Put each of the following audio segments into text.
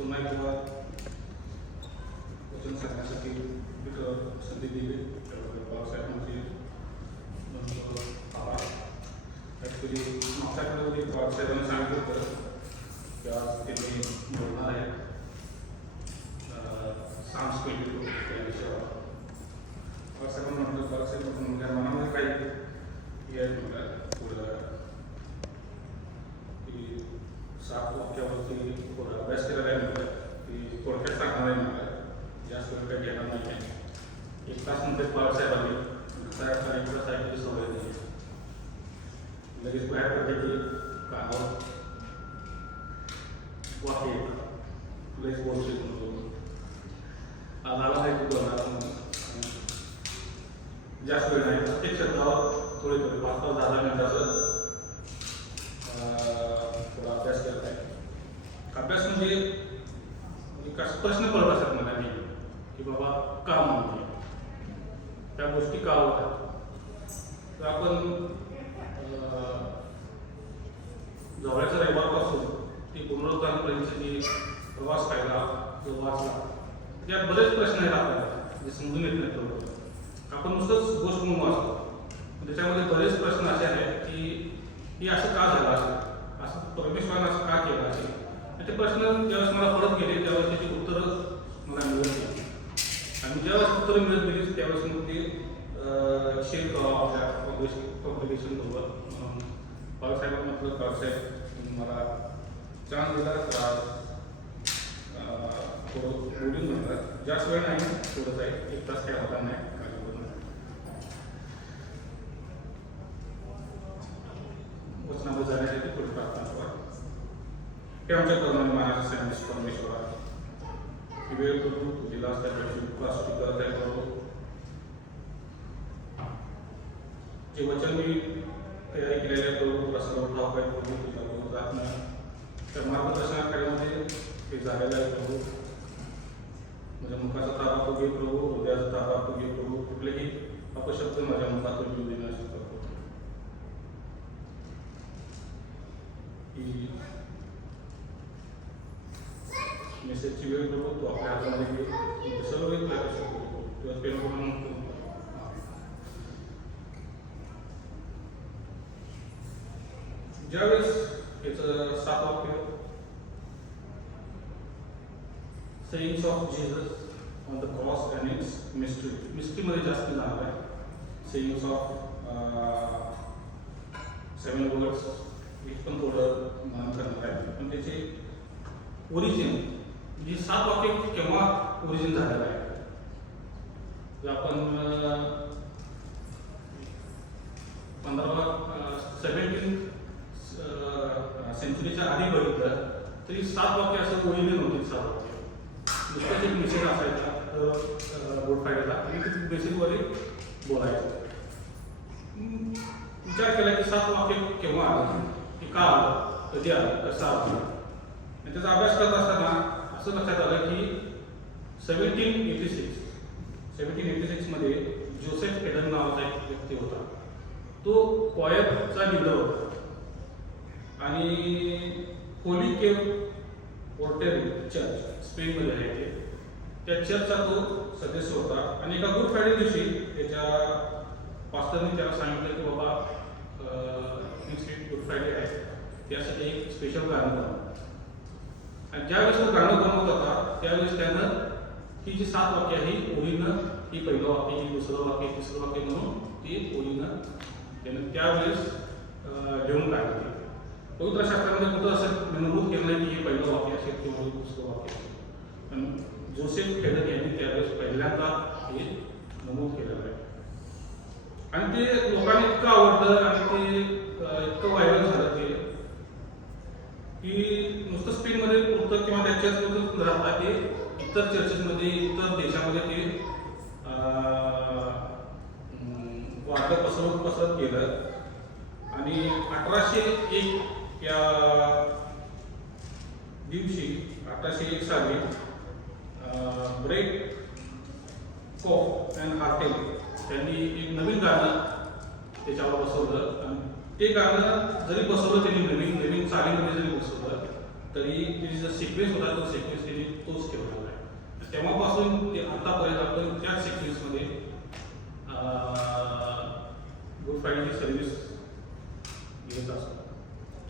पुन्हा एकदा वचन सांगण्यासाठी संधी दिली बाबासाहेबांची आभार. ॲक्च्युली मागच्या आठवड्यामध्ये बाबासाहेबांनी सांगितलं होतं की आज त्यांनी बोलणार आहे सांस्कृतिक या विषयावर. बाबासाहेबांनी म्हटलं बाबासाहेब म्हणजे मनामध्ये काही हे आहे म्हटलं पुढं की 7 वाक्यावरती थोडा अभ्यास केलेला आहे म्हटलं की थोडक्यात सांगणार आहे म्हटलं. जास्त वेळ काही घेणार नाही आहे. 1 तास नंतर बाबासाहेबांनी एक तास ऐकायची सवय नाही. लगेच बाहेर पडले की कानावर वाक्य येतात. लगेच बोलतो म्हणून आला नाही तू बोलणार जास्त वेळ नाही. प्रत्येक शब्दावर थोडे 5-10 मिनिटाचं थोडा अभ्यास करत आहे. अभ्यास म्हणजे प्रश्न पडत असतात मला मी की बाबा का म्हणजे त्या गोष्टी का होतात. तर आपण जवळच्या रविवारपासून ती पुनरुत्थानपर्यंतची जी प्रवास पाहिला जो वाचला त्यात बरेच प्रश्न आहेत आपल्याला जे समजून येत नाही तेवढं. आपण नुसतंच गोष्ट म्हणून वाचतो. त्याच्यामध्ये बरेच प्रश्न असे आहेत की हे असं का झालं असेल, असं परमेश्वरानं असं का केलं असेल. ते प्रश्न ज्यावेळेस मला पडत गेले त्यावेळेस त्याची उत्तरं मला मिळत गेली. आणि ज्यावेळेस उत्तरं मिळत गेली त्यावेळेस मग ते शेअर करावं आपल्या कॉम्प्लिकेशन बरोबर. बाबासाहेबांना म्हटलं बाबासाहेब मला चान्स दिला तर थोडं बोलून म्हणतात. जास्त वेळ नाही थोडंच आहे. 1 तास काही होता नाही. वचनामध्ये जाण्यासाठी थोडी प्रार्थना करा. हे आमच्या कर्माने मानाचा सैनिक परमेश्वरा ही वेळ करू तुझी लास्ट त्यावेळी उपवास करत आहे करू. जे वचन मी तयारी केलेल्या करू तुला सर्व ठाऊक आहे करू तुझ्या बरोबर प्रार्थना त्या मार्गदर्शनाखालीमध्ये हे झालेलं आहे प्रभू. माझ्या मुखाचा ताबा तो घे प्रभू, हृदयाचा ताबा तो घे प्रभू. कुठलेही अपशब्द माझ्या मुखातून येऊ देण्यास करतो. ही मेसेजची वेळ प्रभू तू आपल्या हातामध्ये घे. सर्व वेळ तुला शकतो किंवा पेन म्हणून ज्यावेळेस याचं 7 वाक्य sayings of Jesus on the cross and its mystery मध्ये जास्त जाणार आहे. sayings of 7 words हे पण थोडं मन करणार आहे. पण त्याचे ओरिजिन जी 7 वाक्य केव्हा ओरिजिन झालेलं आहे. जर आपण 17th सेंचुरीच्या आधी बघितलं तरी 7 वाक्य असं ओरिजिन नव्हती. 7 वाक्य नुसताच एक मेसेज असायचा गुड फ्रायडेला आणि ते मेसेजवर बोलायचं. विचार केला की 7 वाक्य केव्हा आलं, की का आलं, कधी आलं, कसं आलं. आणि त्याचा अभ्यास करत असताना असं लक्षात आलं की 1786 मध्ये जोसेफ एडन नावाचा एक व्यक्ती होता. तो कॉयरचा लीडर होता आणि होली केव पोर्टेरी चर्च स्पेनमध्ये आहे ते. त्या चर्चचा तो सदस्य होता. आणि एका गुड फ्रायडे दिवशी त्याच्या पास्टरने त्याला सांगितलं की बाबा गुड फ्रायडे आहे त्यासाठी एक स्पेशल गाणं बनव. आणि ज्यावेळेस तो गाणं बनवत होता त्यावेळेस त्यानं ही जी 7 वाक्य आहे ही ओळीनं, ही पहिलं वाक्य, ही दुसरं वाक्य, तिसरं वाक्य म्हणून ती ओळीनं त्यानं त्यावेळेस लिहून काढली. पवित्र शास्त्रामध्ये कुठं असं नमूद केलं नाही की हे पहिलं वाक्य असेल किंवा दुसरं वाक्य असेल. पण जोसेफ एडन यांनी त्यावेळेस पहिल्यांदा हे नमूद केलेलं आहे. आणि ते लोकांना इतकं आवडलं आणि ते इतकं व्हायरल झालं ते की नुसतं स्पेनमध्ये पुरतं किंवा त्या चर्चमधून राहता ते इतर चर्चेसमध्ये इतर देशामध्ये ते वाढलं पसरत गेलं. आणि 1801 या दिवशी 1801 साली ब्रेक कॉफ अँड हार्टेल त्यांनी एक नवीन गाणं त्याच्यावर बसवलं. आणि ते गाणं जरी बसवलं त्यांनी नवीन चालीमध्ये जरी बसवलं तरी त्याची जो सिक्वेन्स होता तो सिक्वेन्स त्यांनी तोच ठेवलेला आहे. तेव्हापासून ते आतापर्यंत आपण त्याच सिक्वेन्समध्ये गुड फ्रायडेची सर्व्हिस घेत असतो.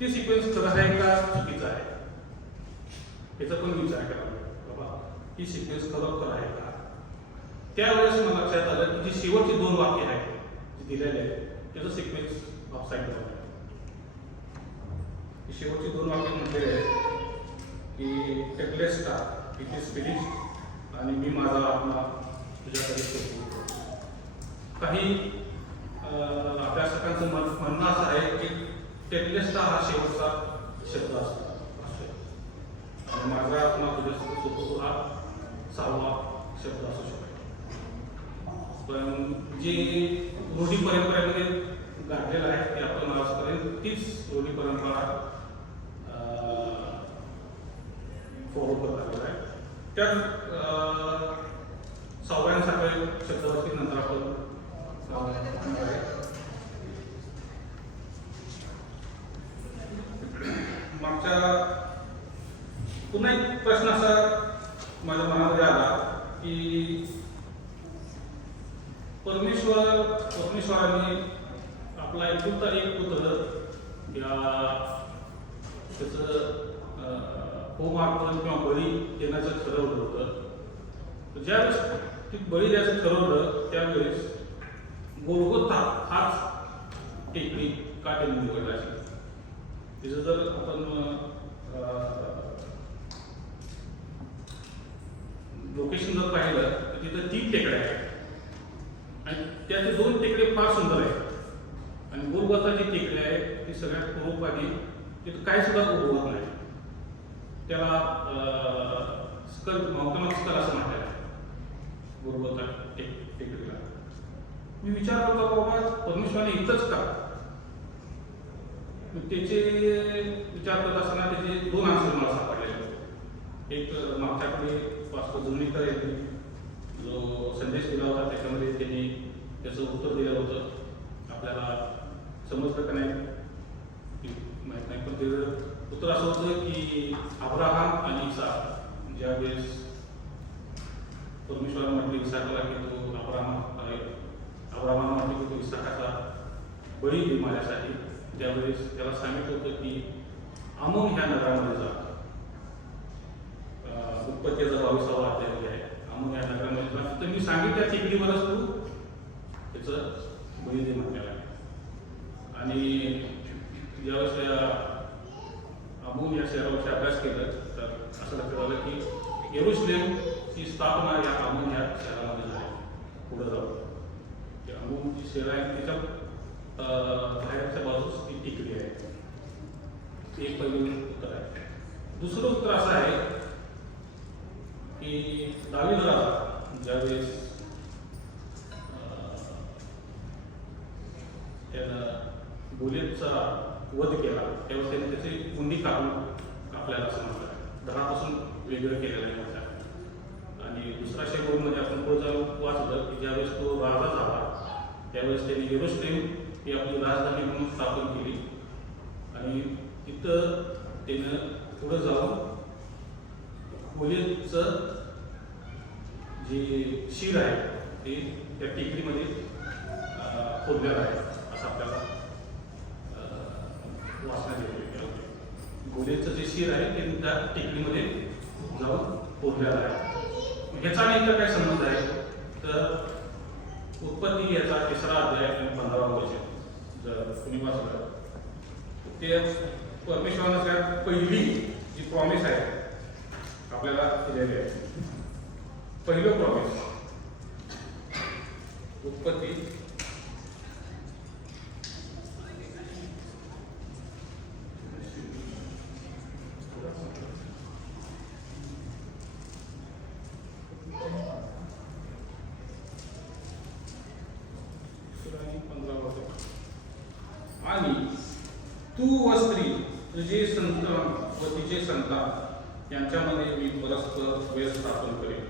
ती सिक्वेन्स खरं आहे का चुकीचं आहे याचा पण विचार करावा. बाबा ही सिक्वेन्स खरोखर आहे का. त्यावेळेस मला लक्षात आलं की जी शेवटची 2 वाक्य आहेत जी दिलेले आहेत त्याचं सिक्वेन्स ऑफसाईड झालं. शेवटची 2 वाक्य म्हटलेले आहेत की टेकलेस्टा इट इज फिनिश्ड आणि मी माझा आत्मा तुझ्याकडे सोडतो. काही अभ्यासकांचं म्हणणं असं आहे की टेकलेस्टा हा शेवटचा शब्द असतो आणि माझा आत्मा तुझ्याकडे सोडतो हा 6वा शब्द असू शकतो. पण जे रूढी परंपरेमध्ये गाठलेलं आहे ते आपण आजपर्यंत तीच रूढी परंपरा फॉलो करत आलेला आहे. त्यात 6व्या आणि 7व्या शब्दावरती नंतर आपण मागच्या पुन्हा एक प्रश्न असा माझ्या मनामध्ये आला की परमेश्वराने आपला एकुलता एक पुत्र त्याचं होमार्पण किंवा बळी देण्याचं ठरवलं होतं. ज्यावेळेस ती बळी द्यायचं ठरवलं त्यावेळेस गोलगोथा हाच टेकडी का त्यांनी निवडला असेल. तिचं जर आपण लोकेशन जर पाहिलं तर तिथं 3 टेकड्या आहेत आणि त्याचे 2 टेकडे फार सुंदर आहेत आणि गोलगोथा जी टेकडी आहे ती सगळ्यात पूर्वपादी तिथं काही सुद्धा उगवत नाही. त्याला स्कल माउंटन ऑफ स्कल असं म्हटलेलं आहे गोलगोथा टेकडीला. मी विचार करतो बाबा परमेश्वराने इथंच का. त्याचे विचार करत असताना त्याचे 2 आन्सर मला सापडलेले. एक मागच्याकडे पास्टर जुनीकर यांनी जो संदेश दिला होता त्याच्यामध्ये त्यांनी त्याचं उत्तर दिलं होतं. आपल्याला समजलं का नाही माहीत नाही पण त्याचं उत्तर असं होतं की अब्राहम आणि इसाक ज्यावेळेस परमेश्वराने म्हटले इसाकाला की तो अब्राहमाला म्हटले की तो इसाकाचा बळी दे माझ्यासाठी. त्यावेळेस त्याला सांगितलं होतं की अमोन ह्या नगरामध्ये जा. उत्पत्तीचा 22वा अध्याय आहे. अमोन ह्या नगरामध्ये जा तर मी सांगितल्या टेकडीवरच तू त्याचं बळी दे म्हटलेला आहे. आणि ज्यावेळेस अमोन या शहरावरती अभ्यास केलं तर असं लक्षात आलं की येरुशलेमची स्थापना या अमोन या शहरामध्ये झाली. पुढे जाऊन ते अमोन जी शहर आहे त्याच्या बाहेरच्या बाजूस ती टेकडी आहे. ते एक पहिलं उत्तर आहे. दुसरं उत्तर असं आहे की दावीद राजा ज्यावेळेस त्यानं गोलियतचा वध केला त्यावेळेस त्याने त्याची गुंडी कापून आपल्याला असं म्हटलं धरापासून वेगळं केलेलं आहे मोठ्या. आणि दुसरा शेगोरमध्ये आपण पुढे जाऊन वाचलं की ज्यावेळेस तो राजा झाला त्यावेळेस त्याने येरुशलेम ही आपली राजधानी म्हणून स्थापन केली आणि तिथं त्यानं पुढे जाऊन गोलियतचं जे शिर आहे ते त्या टेकडीमध्ये खोदलेलं आहे असं आपल्याला वाचण्यात येते. गोलियतचं जे शिर आहे ते त्या टेकडीमध्ये जाऊन खोदलेलं आहे. ह्याचा आणि इतर काय संबंध आहे तर उत्पत्ती याचा 3रा अध्याय आणि 15वा वचन जर तुम्ही वाचलं ते परमेश्वरानं सगळ्यात पहिली जी प्रॉमिस आहे आपल्याला दिलेली आहे. पहिलं प्रॉमिस उत्पत्ती 15 आणि तू व स्त्री तुझे संतान व तिचे संतान यांच्यामध्ये मी परस्पर वेळ स्थापन करेन.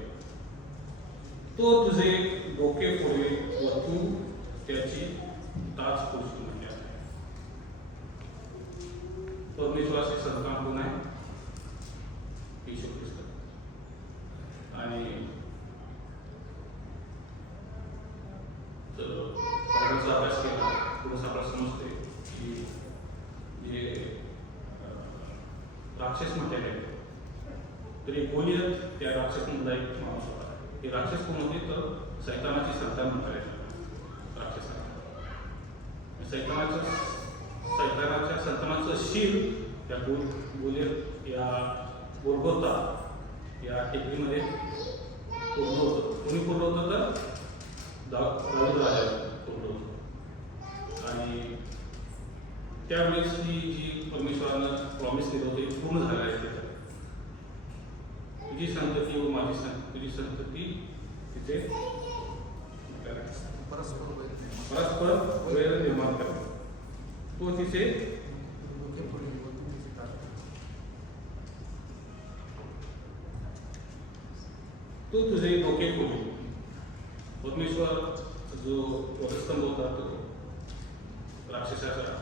तो तुझे डोके फोडेल व तू त्याची टाच फोडशील म्हणजे परमेश्वराचे संतान कोण आहे राक्षस म्हटलेले आहेत. तर एक गोलियत त्या राक्षसमधला एक माणूस होता. हे राक्षस कोण होते तर सैतानाची संतान म्हणतात राक्षसाला. सैतानाच्या संतानाचं शिर त्या गोलियत या गोलगोथा या टेकडीमध्ये पूर्ण होतं. कोणी पूर्ण होतं तर दाऊद राजा पूर्ण होतं. आणि त्यावेळेस ही जी परमेश्वरानं प्रॉमिस केलं होतं ते पूर्ण झालं आहे. त्याच्यात तुझी संतती व माझी तुझी संतती तिथे परस्पर वैर निर्माण करेल. तो तिचे तो तुझे डोके फोडेल. परमेश्वर जो वधस्तंभ होता तो राक्षसाचा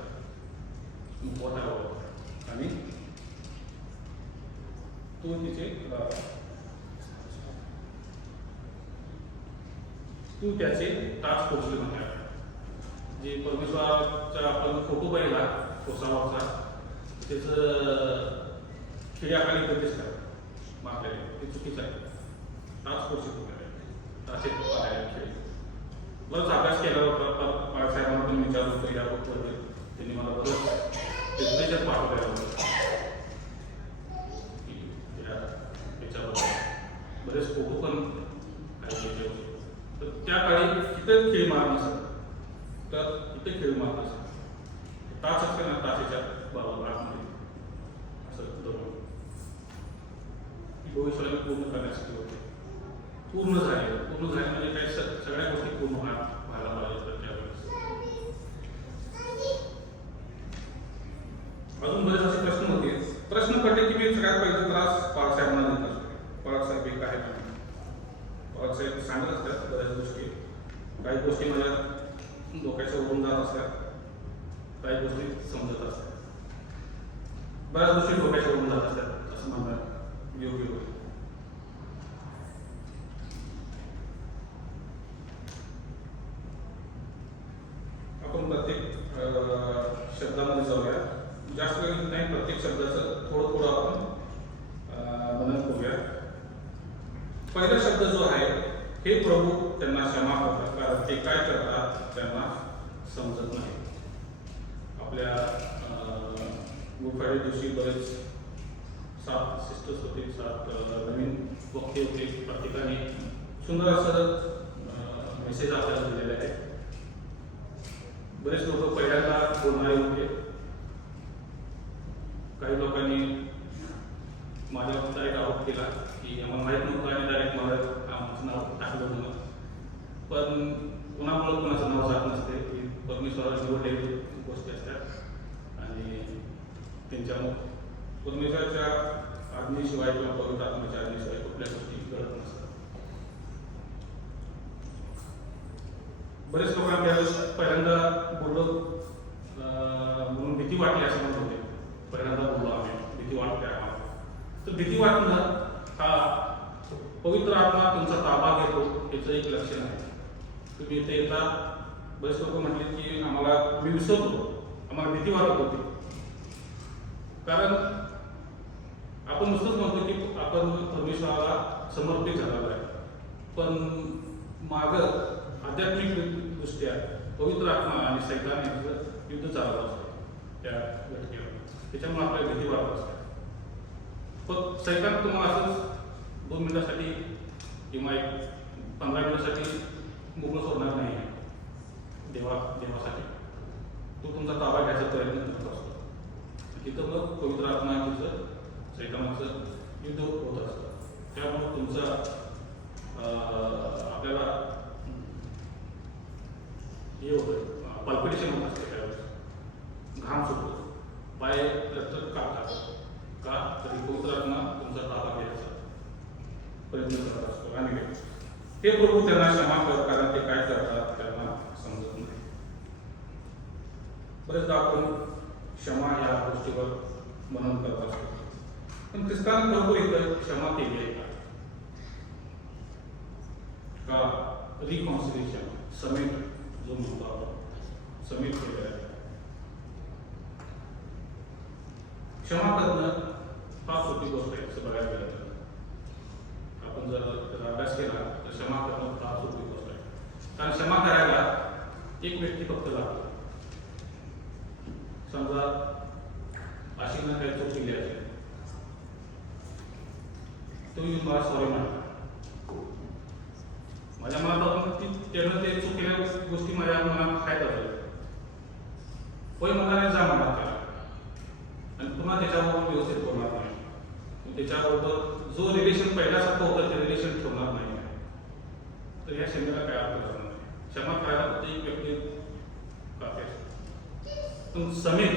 मोठा होता आणि तो तिचे तू त्याचे टाच पोचले म्हणतात. जे परमेश्वराचा आपण फोटो पाहिला कोसावाचा त्याचं खेळ्याखाली प्रदेश करा मारलेले ते चुकीचं आहे. टाच पोचले टाचे खेळ बरंच अभ्यास केला होता. बाळासाहेबांना पण विचारलं होतं या गोष्टीवर. त्यांनी मला बरंच लिटरेचर पाठवलेलं होतं त्याच्यावर बरेच फोटो पण काढलेले होते. तर त्या काळी इथं खेळ मार नसत तर इथे खेळ मार नसत टाच असते ना टाचेच्या भागमध्ये असं धरून भविष्याला पूर्ण करण्यासाठी होते. पूर्ण झाले म्हणजे काही सगळ्या गोष्टी पूर्ण व्हायला पाहिजे. त्यावेळेस अजून बरेच असे प्रश्न होते. प्रश्न पडले की मी सगळ्यात पहिला त्रास बाळासाहेबांना देत असतो. बाळासाहेब एक आहे बाळासाहेब सांगत असतात बऱ्याच गोष्टी. काही गोष्टी माझ्या डोक्याच्या वरून जात असतात, काही गोष्टी समजत असतात. बऱ्याच गोष्टी डोक्याच्या वरून जात असतात असं म्हणतात योग्य होते. आपण प्रत्येक शब्दामध्ये जाऊया. जास्त वेळ नाही, प्रत्येक शब्दाचं थोडं थोडं आपण मनन करूया. पहिला शब्द जो आहे हे प्रभू त्यांना क्षमा करतात कारण ते काय करतात त्यांना समजत नाही. आपल्या गुरुवारी दिवशी बरेच 7 सिस्टर्स होते, 7 नवीन वक्ते होते. प्रत्येकाने सुंदर असं मेसेज आपल्याला दिलेले आहे. बरेच लोक पहिल्यांदा बोलणारे होते. काही लोकांनी माझ्यावर डायरेक्ट आरोप केला की आम्हाला माहीत नव्हतं आणि डायरेक्ट मला आमचं नाव टाकलं म्हणून. पण कुणामुळं कुणाचं नाव जात नसते. की परमेश्वराला निवडलेली गोष्टी असतात आणि त्यांच्यामुळे परमेश्वराच्या आज्ञेशिवाय किंवा पवित्र आत्म्याच्या आज्ञेशिवाय कुठल्या गोष्टी घडत नसतात. बरेच लोकांना पहिल्यांदा बोललो म्हणून भीती वाटली असं म्हणत होते. पहिल्यांदा बोललो आम्ही भीती वाटते आम्हाला. तर भीती वाटणं हा पवित्र आत्मा तुमचा ताबा घेतो याचं एक लक्षण आहे. तुम्ही इथे येता बरेच लोक म्हटले की आम्हाला मी विसरतो, आम्हाला भीती वाटत होती. कारण आपण नुसतंच म्हणतो की आपण परमेश्वराला समर्पित झालेला आहे, पण मागं आध्यात्मिक दृष्ट्या पवित्र आत्मा आणि सैतान यांचं युद्ध चालत असतं त्या घटकेवर. त्याच्यामुळे आपल्याला भीती वाटत असते. पण सैतान तुम्हाला असंच 2 मिनिटासाठी किंवा 15 मिनिटासाठी मोकळं सोडणार नाही आहे. देवासाठी तो तुमचा ताबा घ्यायचा प्रयत्न करत असतो. तिथं मग पवित्र आत्मा तिचं सैतानाचं युद्ध होत असतं. त्यामुळे तुमचा आपल्याला हे होतं पल्पिटेशन होत असते. त्यावेळेस घाम सुटतो, पाय रक्त काढतात का तरी पवित्र आत्मा तुमचा ताबा घ्यायचा प्रयत्न करत असतो. आणि ते प्रभू त्यांना क्षमा कर कारण ते काय करतात त्यांना समजत नाही. बरेचदा आपण क्षमा या गोष्टीवर मनन करत असतो. पण ख्रिस्तान प्रभू इथं क्षमा केली आहे का रिकॉन्सिलेशन समेट जो म्हणतो आपण समेट केलेला आहे. क्षमा करणं फार सोपी गोष्ट आहे असं बघायला गेलं तर. आपण जर त्याचा अभ्यास केला तर क्षमा करणं फार सोपी गोष्ट आहे. कारण क्षमा करायला एक व्यक्ती फक्त लागतो. समजा आशिकनं काही चूक केली असेल, तुम्ही मला सॉरी म्हणा, माझ्या मनात त्यानं ते चूक केलेल्या गोष्टी माझ्या मनात खायला झाल्या, होय मला नाही जा म्हणा त्याला, आणि पुन्हा त्याच्याबरोबर व्यवस्थित बोलणार नाही, त्याच्याबरोबर जो रिलेशन पहिल्यासारखं होतं ते रिलेशन ठेवणार नाही. तर या क्षमेला काय अर्थ करणार नाही. क्षमा करायला फक्त एक व्यक्ती काफी असते. पण समेट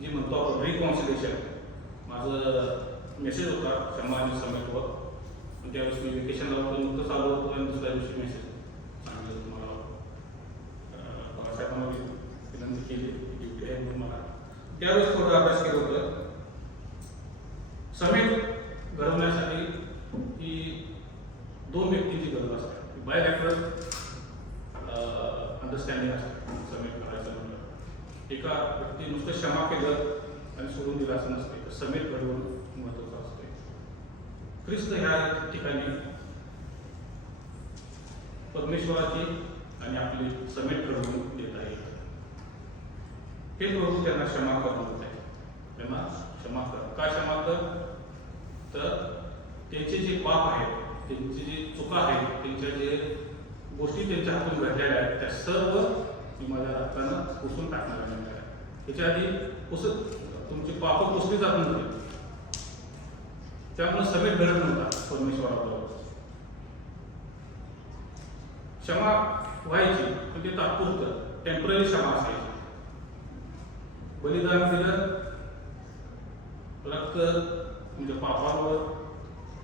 जी म्हणतो आपण रिकॉन्सिलेशन, माझं मेसेज होता क्षमा आणि समेटवर, पण त्यावेळेस मी वेकेशनला होतो, नुकतंच आलो होतो आणि दुसऱ्या दिवशी मेसेज सांगितलं तुम्हाला बाळासाहेबांना विनंती केली ड्युटी आहे म्हणून मला. त्यावेळेस थोडं अभ्यास केलं होतं. समेट घडवण्यासाठी ही दोन व्यक्तींची गरज असते. बायलॅटरल अंडरस्टँडिंग असते समेट करायचं म्हणलं. एका व्यक्ती नुसतं क्षमा केलं आणि सोडून दिलं असं नसते, तर समेट घडवून महत्त्वाचं असते. ख्रिस्त ह्या ठिकाणी परमेश्वराची आणि आपली समेट घडवून देत आहे. हे प्रभू त्यांना क्षमा करून देत आहे. त्यांना क्षमा कर. का क्षमा कर? तर त्यांचे जे पाप आहेत, त्यांची जी चुका आहेत, त्यांच्या जे गोष्टी त्यांच्या हातून घडलेल्या आहेत, त्या सर्व मी माझ्या रक्तानं पुसून टाकणार आहे. त्याच्या आधी तुमची पाप पुसली जात नव्हती, त्यामुळे समेट घडत नव्हता परमेश्वराबरोबर. क्षमा व्हायची पण ते तात्पुरतं, टेम्पररी क्षमा असायची. बलिदान दिलं, रक्त म्हणजे पापावर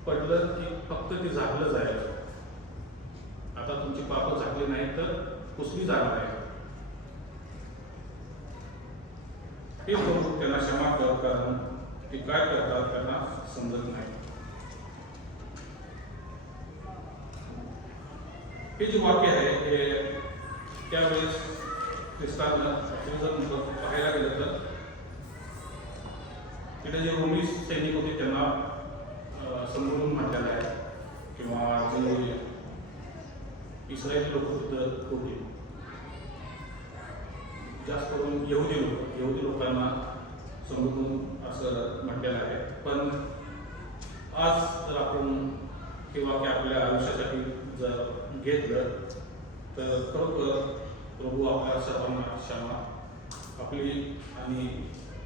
पडलं की फक्त ते झाकलं जायचं. आता तुमची पाप झाकली नाही तर पुसली जाणार आहे. हे प्रभू त्यांना क्षमा कर, कारण ते काय करतात त्यांना समजत नाही. हे जे वाक्य आहे हे त्यावेळेस ख्रिस्तानं जर पाहायला गेलं तर तिथे जे रोमी सैनिक होते त्यांना समजून म्हटलेलं आहे, किंवा जे इस्रायली लोक होते, जास्त करून यहुदी लोकांना समजून असं म्हटलेलं आहे. पण आज जर आपण किंवा की आपल्या आयुष्यासाठी जर घेतलं तर खरोखर प्रभू आपल्या सर्वांना क्षमा आपली आणि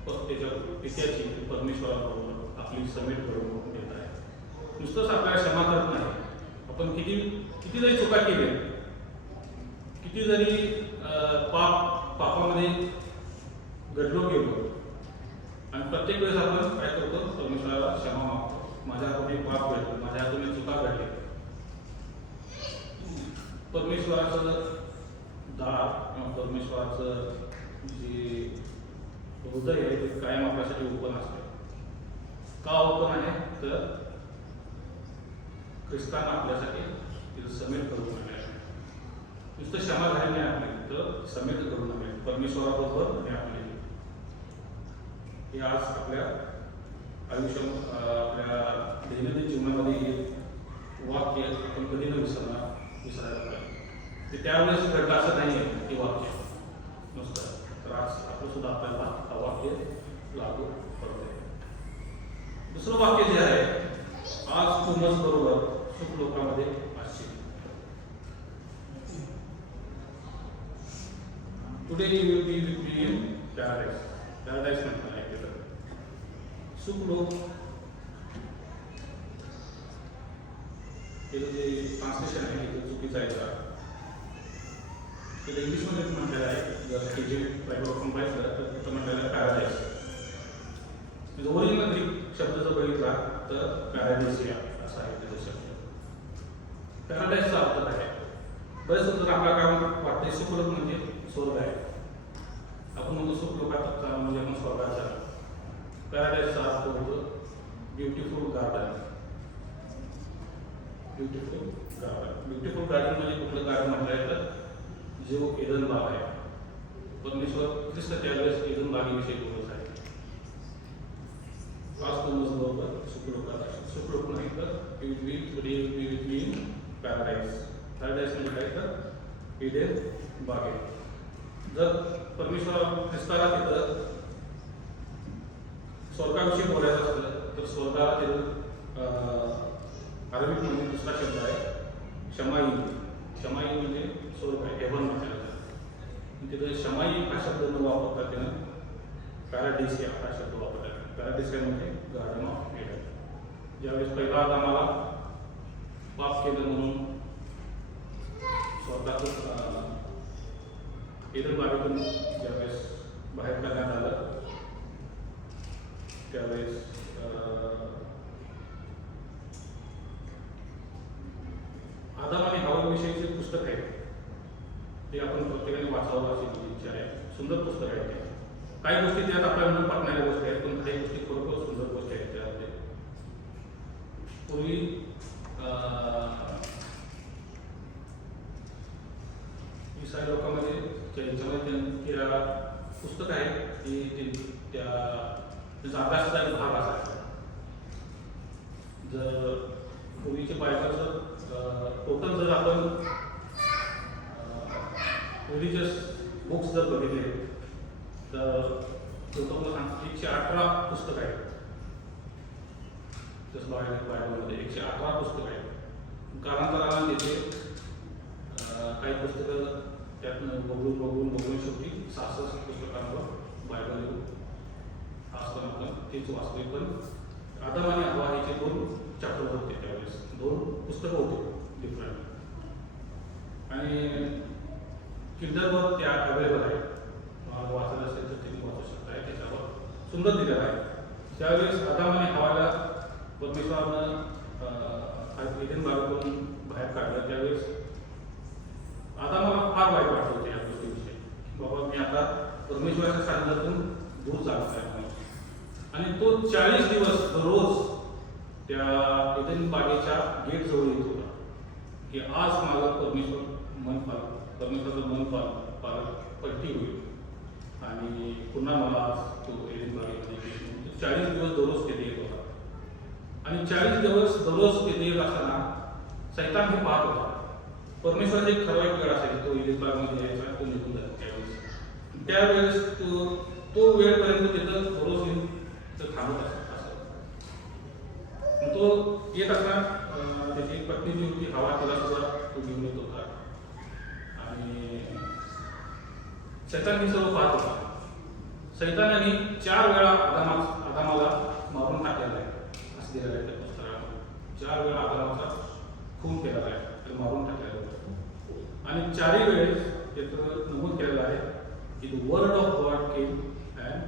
त्याच्या पित्याची परमेश्वराबरोबर आपली समेट करून देत आहे. नुसतंच आपल्याला क्षमा करत नाही. आपण किती जरी चुका केल्या, किती जरी पापामध्ये गडलो गेलो, आणि प्रत्येक वेळेस आपण काय करतो, परमेश्वराला क्षमा मागतो. माझ्या हातून एक पाप घडलं, माझ्या हातून एक चुका घडली. परमेश्वराचं दार किंवा परमेश्वराचं जे हृदय आहे ते कायम आपल्यासाठी ओपन असते. का ओपन आहे? तर ख्रिस्तानं आपल्यासाठी तिथं समेट करून आणले आहे. नुसतं क्षमा झाली नाही आपली, तर समेट करून आणले परमेश्वराबरोबर आणि आपले. हे आज आपल्या आयुष्यात आपल्या दैनंदिन जीवनामध्ये हे वाक्य आपण कधी न विसरायला पाहिजे. ते त्यावेळेस घडलं असं नाही आहे ते वाक्य नुसतं. तर आज आपलं सुद्धा आपल्याला हा वाक्य लागू पडत आहे. दुसरं वाक्य जे आहे, आज तुम्हाला बरोबर सुख लोकांमध्ये असशील. Today you will be with me in paradise. Paradise म्हणतात ऐकलं सुख लोक. हे जे ट्रान्सलेशन आहे ते चुकीचं आहे का? ते इंग्लिशमध्ये म्हटलेलं आहे. जर हे जे बायबल कंपाईल केलं तर तिथं म्हटलेलं आहे पॅराडाइज. म्हणजे ओरिजिनल ग्रीक शब्द जर बघितला तर पॅराडाइसिया असा आहे त्याचा शब्द. पॅराडाइजचा अर्थ आहे. बरेच जर आपल्याला काय वाटतं, सुखलोक म्हणजे स्वर्ग आहे. आपण म्हणतो सुखलोकात म्हणजे आपण स्वर्गात झालो. पॅराडाइजचा अर्थ होतो beautiful garden. Beautiful garden. Beautiful garden म्हणजे कुठलं गार्डन म्हटलं तर जो एदन बाग आहे. परमेश्वर ख्रिस्त त्यावेळेस एदन बागेविषयी बोलत आहे. आज तो बरोबर सुखरूप नाही तर you will be with me in paradise. Paradise म्हणजे काय तर इडेन बागेत. जर परमेश्वर ख्रिस्ताला तिथं स्वर्गाविषयी बोलायचं असलं तर स्वर्गाला तिथं अरबीमध्ये दुसरा शब्द आहे शमाई. शमाई म्हणजे स्वर्ग आहे, हेवन म्हटलं जातं. तिथं शमाई हा शब्द न वापरता त्यानं पॅराडिसिया हा शब्द वापरला. पॅराडिसिया म्हणजे गार्डन ऑफ एडन. ज्यावेळेस पहिला आम्हाला पाप केलं म्हणून स्वतःच एडन बागेतून ज्यावेळेस बाहेर काढण्यात आलं त्यावेळेस आदम आणि हवाविषयीचे पुस्तक आहे ते आपण प्रत्येकाने वाचावं अशी माझी इच्छा आहे. सुंदर पुस्तक आहे ते. काही गोष्टी त्यात आपल्याला न पटणाऱ्या गोष्टी आहेत पण काही गोष्टी खरोखर सुंदर गोष्टी आहेत त्यामध्ये. पूर्वी इसाई लोकांमध्ये त्याच्यामध्ये पुस्तक आहे की त्याचा अभ्यासाचा एक भाग असायचा. जर पूर्वीच्या बायकाचं टोटल जर आपण रिलिजियस बुक्स जर बघितले तर टोटल 118 पुस्तक आहेत. जसं बायबलमध्ये 118 पुस्तक आहेत. कालांतराने तिथे काही पुस्तकं त्यातनं बघून शेवटी 66 पुस्तकांवर बायबल येऊन असताना आपण तेच वाचले. पण आदम आणि हवा ह्याचे 2 चॅप्टर होते त्यावेळेस, 2 पुस्तकं होते डिफरंट. आणि किंडलवर त्या अवेलेबल आहे. वाचायला असेल तर तुम्ही वाचू शकता. त्याच्यावर सुंदर दिलेलं आहे. त्यावेळेस आदम आणि हवाला परमेश्वरानं एडन बागेतून बाहेर काढलं त्यावेळेस आदामाला फार वाईट वाटत होते या गोष्टीविषयी. बाबा मी आता परमेश्वराच्या सानिध्यातून दूर चालत आहे. आणि तो 40 दिवस दररोज त्या एडन बागेच्या गेट जवळ येत होता की आज माझं परमेश्वराचं मन पलटी होईल आणि पुन्हा मला तो एडन बागेमध्ये 40 दिवस दररोज तिथे येत होता. आणि 40 दिवस दररोज तिथे येत असताना सैतान हे पाहत होता. परमेश्वराची एक ठराविक वेळ असायची तो एडन बागेमध्ये यायचा, तो निघून जायचा. त्यावेळेस तो वेळपर्यंत तिथं दररोज येऊन थांबत असत. तो येत असताना त्याची पत्नी जी होती हवा तिला सुद्धा तो घेऊन येत होता. आणि सैतान हे सर्व पाहत होता. सैतानाने 4 वेळा आदामाला मारून टाकलेला आहे असं दिलेलं आहे त्या पुस्तकामध्ये. 4 वेळा आदामाचा खून केलेला आहे, त्याला मारून टाकलेला आहे. आणि 4ही वेळेस त्याचं नमूद केलेलं आहे की the word of God came and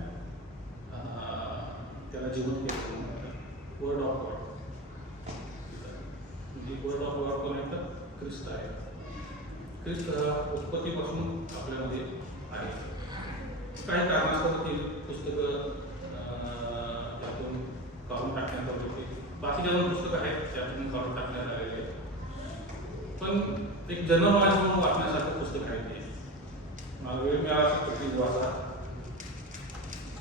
त्याला जिवंत केलं. वर्ड ऑफ गॉड म्हणजे वर्ड ऑफ गॉड कोण आहे तर ख्रिस्त आहे. ख्रिस्त हा उत्पत्तीपासून आपल्यामध्ये आहे. काही कारणास्तव ती पुस्तकं त्यातून काढून टाकण्यात आली होती. बाकीच्या 2 पुस्तकं आहेत त्यातून काढून टाकण्यात आलेले आहेत. पण एक जनमानस म्हणून वाचण्यासारखं पुस्तक आहे ते. मला वेळ मिळाला असेल वाचा.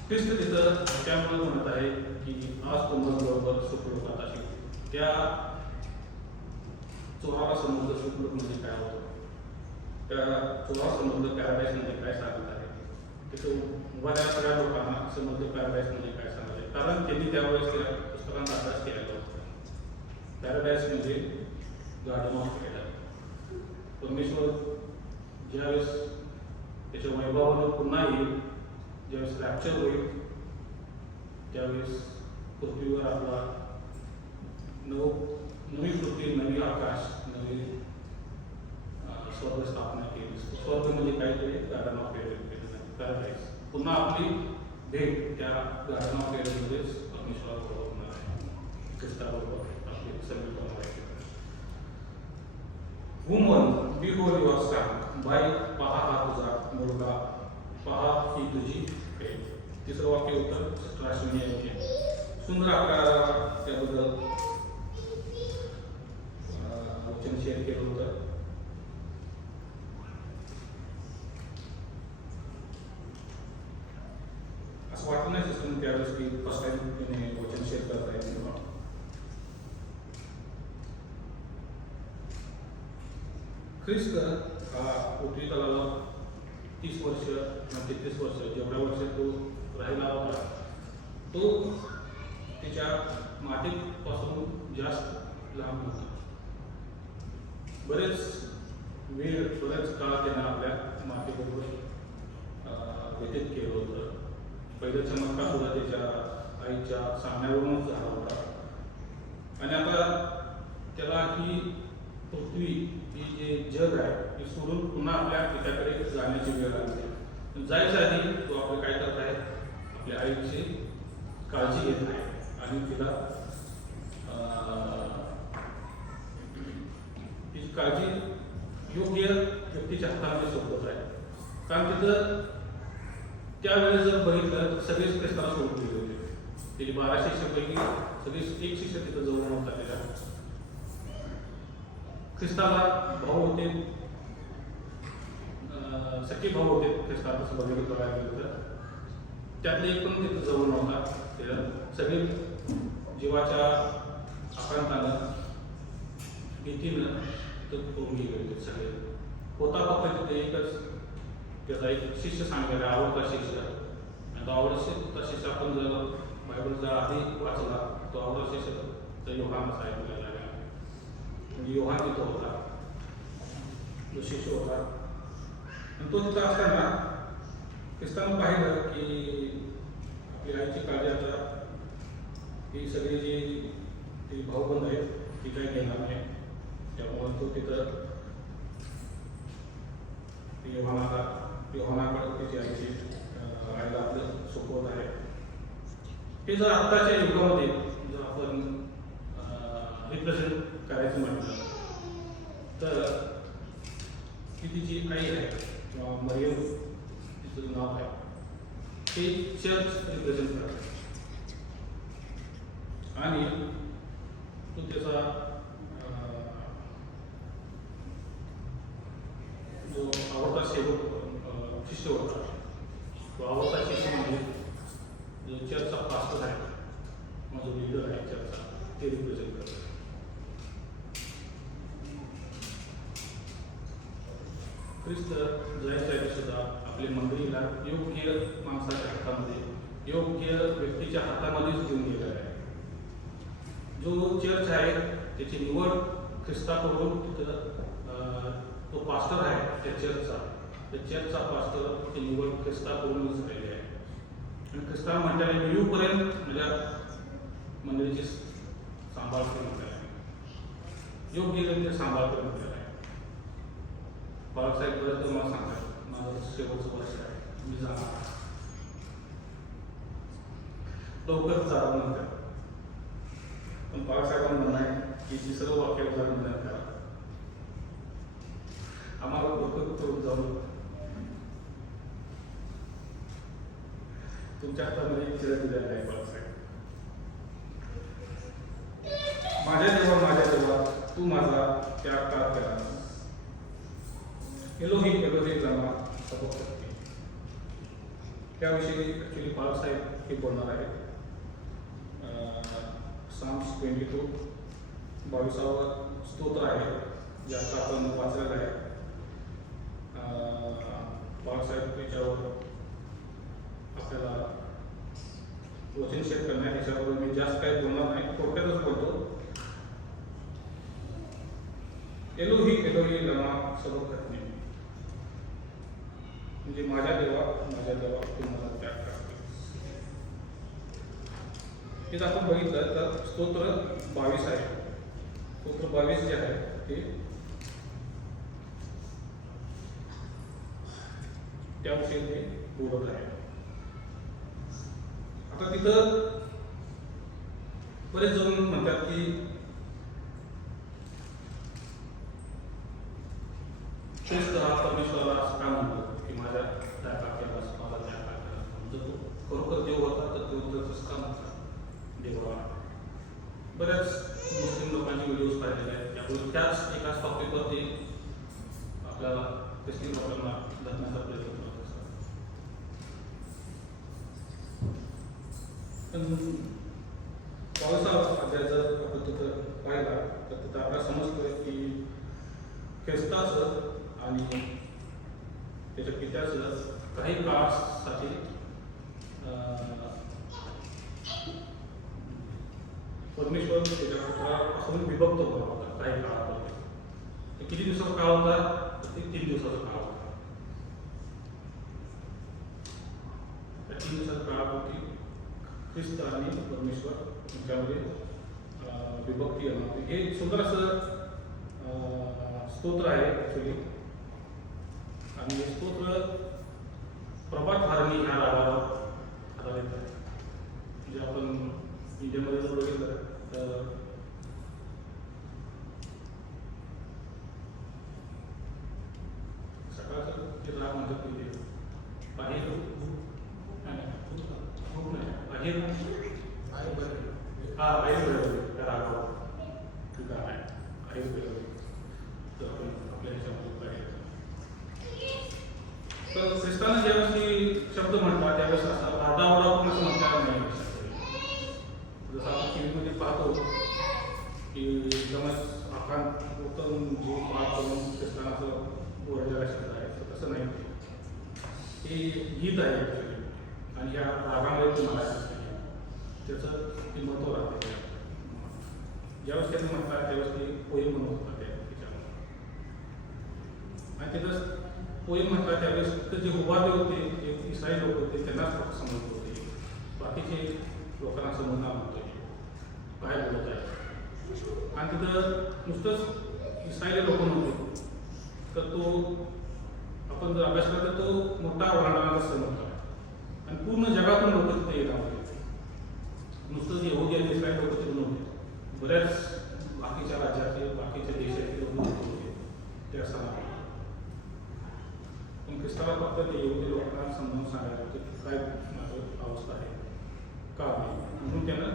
ख्रिस्त तिथं त्यामुळे म्हणत आहे की आज तुम्हाला सुखरूप अशी त्या चोराला समजलं सुखरूप म्हणजे काय होतं. त्या चोराला समजलं पॅराडाईज म्हणजे काय सांगत आहे. तिथं बऱ्याच सगळ्या लोकांना समजलं पॅराडाईज म्हणजे काय सांगत आहे. कारण त्यांनी त्यावेळेस त्या पुस्तकांचा अभ्यास केलेला होता. पॅराडाईज म्हणजे गार्डन ऑफ एडन. परमेश्वर ज्यावेळेस त्याच्या वैभवावर पुन्हा येईल, ज्यावेळेस रॅप्चर होईल त्यावेळेस पृथ्वीवर आपला नवी पृथ्वी, नवी आकाश, नवी स्वर्ग स्थापना केली. स्वर्ग म्हणजे काहीतरी गार्डन ऑफ एडन पॅराडाईज. पुन्हा आपली भेट त्या गार्डन ऑफ एडनमध्येच परमेश्वराबरोबर होणार आहे. ख्रिस्ताबरोबर आपली संगीत होणार आहे. वुमन बिहोल्ड युअर सन, बाई पहा हा तुझा मुलगा, पहा ही तुझी भेट. तिसरं वाक्य होतं 17 सुंदर आपल्याला त्याबद्दल वचन शेअर केलं होतं. असं वाटलं नाही सिस्टम त्यावेळेस की फर्स्ट टाइम त्याने वचन शेअर करत आहे. ख्रिस्त हा पृथ्वी तलावर 30 वर्ष किंवा 33 वर्ष जेवढ्या वर्ष तो राहिला होता तो त्याच्या मातीपासून जास्त लांब होता. बरेच काळ त्यानं आपल्या मातेबरोबर व्यतीत केलं होतं. पहिलं चमत्कार सुद्धा त्याच्या आईच्या सांगण्यावरूनच झाला होता. आणि आता त्याला ही पृथ्वी ही जे जग आहे हे सोडून पुन्हा आपल्या पित्याकडे जाण्याची वेळ आली. जायच्या आधी तो आपलं काय करत आहे, आपल्या आईची काळजी घेत आहे आणि तिला तिची काळजी योग्य व्यक्तीच्या हातामध्ये सोबत आहे. कारण तिथं त्यावेळेस जर बघितलं तर सगळेच ख्रिस्ताला सोडून गेले होते. त्याची 12 शिष्यापैकी सगळे एक शिष्य तिथं जवळ नव्हता. त्याच्या ख्रिस्ताला भाऊ होते, सख्खे भाऊ होते ख्रिस्ताला. तसं बघितलं बघायला गेलं तर त्यातले एक पण तिथं जवळ नव्हता. त्याला सगळे जीवाच्या आकांतानं भीतीनं तिथं पळून गेले होते सगळे. होता फक्त तिथे एकच त्याचा एक शिष्य सांगलेला आवडता शिष्य. आणि तो आवडता शिष्य आपण जर बायबलचा आधी वाचला तो आवडता शिष्य तर योहान सांगितलेला आहे. म्हणजे योहान तिथं होता, जो शिष्य होता. आणि तो तिथं असताना ख्रिस्तानं पाहिलं की आपली आईची काळजी आता ही सगळी जी भाऊबंद आहेत ती काही घेणार नाही. त्यामुळे तो तिथं योहानाकडे त्याची आईची आईला आपलं सोपवत आहे. हे जर आत्ताच्या युगामध्ये जर आपण रिप्रेझेंट करायचं म्हटलं तर ती तिची आई आहे किंवा मरियम तिचं नाव आहे ते चर्च रिप्रेझेंट करते. आणि तो त्याचा जो आवडता शिष्य होता तो आवडता शिष्य म्हणजे जो चर्चचा पास्टर आहे किंवा जो लीडर आहे चर्चचा ते रिप्रेझेंट करतो. ख्रिस्त जायच्या सुद्धा आपल्या मंडळीला योग्य माणसाच्या हातामध्ये योग्य व्यक्तीच्या हातामध्येच घेऊन गेलेला आहे. जो चर्च आहे त्याची निवड ख्रिस्ताकडून तिथं तो पास्टर आहे त्या चर्चचा पास्टर ती निवड ख्रिस्ताकडूनच झालेली आहे. आणि ख्रिस्ता म्हटल्याने मी येऊपर्यंत माझ्या मंडळीची सांभाळ करून म्हटलेला आहे, योग्य रीतीने सांभाळ करून म्हटलेला आहे. बाळासाहेब बरं तर मला सांगा माझं शेवटचं वर्ष आहे, मी जाणार लवकर जावं नंतर. पण बाळासाहेबांना म्हणणं आहे की जी सर्व वाक्यावर जाऊन करा आम्हाला लवकर जाऊन तुमच्या हातामध्ये चिरा दिलेला आहे. बाळासाहेब माझ्या देवा तू माझा त्याग का केला. एलोही लमा सबक करते. त्याविषयी ॲक्च्युली बाळासाहेब हे बोलणार आहेत. Psalms 22 22वां स्तोत्र आहे जे आता आपण वाचलेलं आहे. बाळासाहेब त्याच्यावर आपल्याला वचन शेअर करणार. ह्याच्यावर मी जास्त काही बोलणार नाही, थोडक्यातच बोलतो. एलोही लमा सबक करते म्हणजे माझ्या देवा तू मला त्याग करते. हे जर आपण बघितलं तर स्तोत्र 22 आहे. स्तोत्र 22 जे आहे ते त्याविषयी ते बोलत आहे. आता तिथं बरेच जण म्हणतात की ख्रिस्त हा परमेश्वराला असं का म्हणतो की माझ्या त्याग केलास, माझा त्याग केलास. जर तो खरोखर देव होता तर देव तसंच का म्हणतात देवा. बऱ्याच मुस्लिम लोकांचे व्हिडिओज पाहिलेले आहेत. त्यामुळे त्याच एकाच टॉपिकवरती आपल्याला ख्रिस्ती लोकांना धरण्याचा प्रयत्न करत असतात. पण 22 अध्याय जर आपण तिथं पाहिला तर तिथं आपल्याला समजतं की ख्रिस्ताचं आणि त्याच्या पित्याचं काही काळासाठी परमेश्वर त्याच्या पुत्रापासून विभक्त होता काही काळामध्ये. किती दिवसाचा काळ होता? तर ते 3 दिवसाचा काळ होता. त्या 3 दिवसाच्या काळामध्ये ख्रिस्त आणि परमेश्वर यांच्यामध्ये विभक्ती येणार. हे सुंदर असं स्तोत्र आहे ॲक्च्युली. आणि हे स्तोत्र प्रभात धारणी ह्या रागावर आधारित आहे. म्हणजे आपण इंडियामध्ये जर बघितलं तर सकाळचं ते राग म्हणतात की बाहेर बाहेर हा बाहेर त्या रागावर ठीक आहे बाहेर तर आपण आपल्या ह्याच्यामध्ये बाहेर तर ख्रिस्तानं ज्यावेळेस शब्द म्हटला त्यावेळेस असा आरडाओरडा पण असं म्हणता नाही. जसं आपण टी व्हीमध्ये पाहतो की एकदमच आकांत उत्तम जीव पाठ करून ख्रिस्तान असं ओरडलेला शब्द आहे. तर तसं नाही. हे गीत आहे ॲक्च्युली आणि ह्या रागामध्ये तुम्हाला त्याचं ते महत्त्व राहते. ज्यावेळेस त्यांनी म्हणतात त्यावेळेस ते पोएम म्हणत होता त्याच्यामध्ये. आणि तिथं पोएम म्हटला त्यावेळेस फक्त जे उभारले होते जे इस्राईल लोक होते त्यांनाच फक्त समजत होते. बाकीचे लोकांना समजणार नव्हतं काय बोलत आहे. आणि तिथं नुसतंच इस्रायली लोक नव्हते तर तो आपण जर अभ्यास केला तर तो मोठा ओलांडणारा सण होता. आणि पूर्ण जगातून लोक तिथे येणार होते. नुसतंच यहुदी आणि इस्रायल लोक तिथे नव्हते. बऱ्याच बाकीच्या राज्यातले बाकीच्या देशातले लोक होते त्या सणाला. पण ख्रिस्ताला फक्त ते यहुदी लोकांना समजून सांगायला होते काय माझं अवस्था आहे का नाही. म्हणून त्यानं